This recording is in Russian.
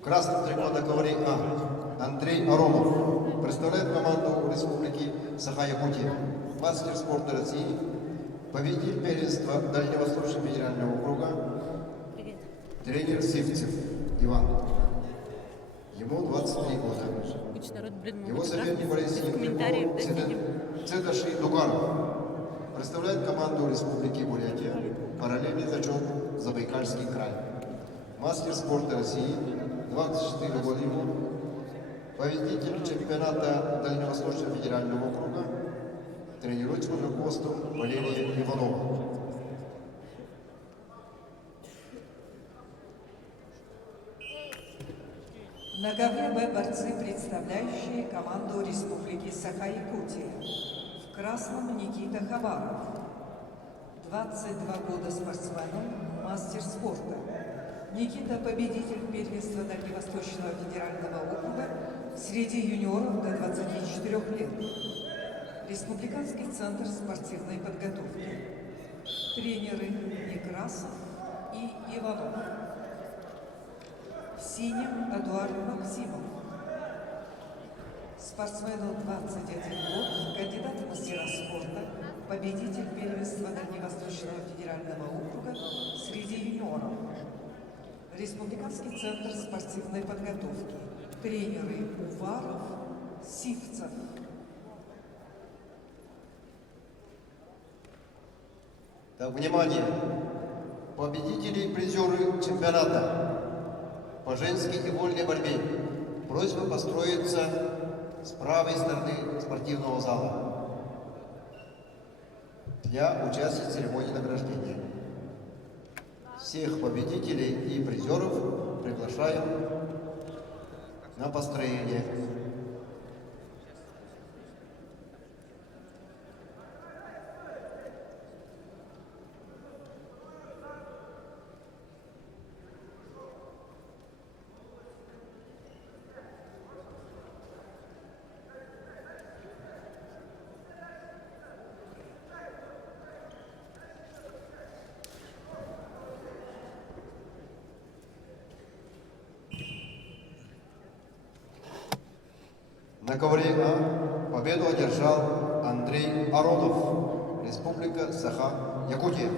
В красном трико на ковре А. Андрей Аронов представляет команду Республики Саха-Якутия. Мастер спорта России, победитель первенства Дальневосточного федерального округа, тренер Сивцев Иван. Ему 23 года. Его соперник по России Цедаши Дугаров представляет команду Республики Бурятия, параллельный зачет Забайкальский край. Мастер спорта России, 24 года ему, победитель чемпионата Дальневосточного федерального округа, тренируется под руководством Валерия Иванова. На ковре Б борцы, представляющие команду Республики Саха-Якутия. В красном Никита Хабаров, 22 года спортсменом, мастер спорта. Никита – победитель первенства Дальневосточного федерального округа среди юниоров до 24 лет. Республиканский центр спортивной подготовки. Тренеры Некрасов и Иванов. В синем Эдуард Максимов. Спортсмену 21 год, кандидат в мастера спорта, победитель первенства Дальневосточного федерального округа среди юниоров. Республиканский центр спортивной подготовки. Тренеры Уваров, Сивцев. Так, внимание! Победители и призеры чемпионата по женской и вольной борьбе. Просьба построиться с правой стороны спортивного зала для участия в церемонии награждения. Всех победителей и призеров приглашаем на построение. На ковре А победу одержал Андрей Аронов, Республика Саха-Якутия.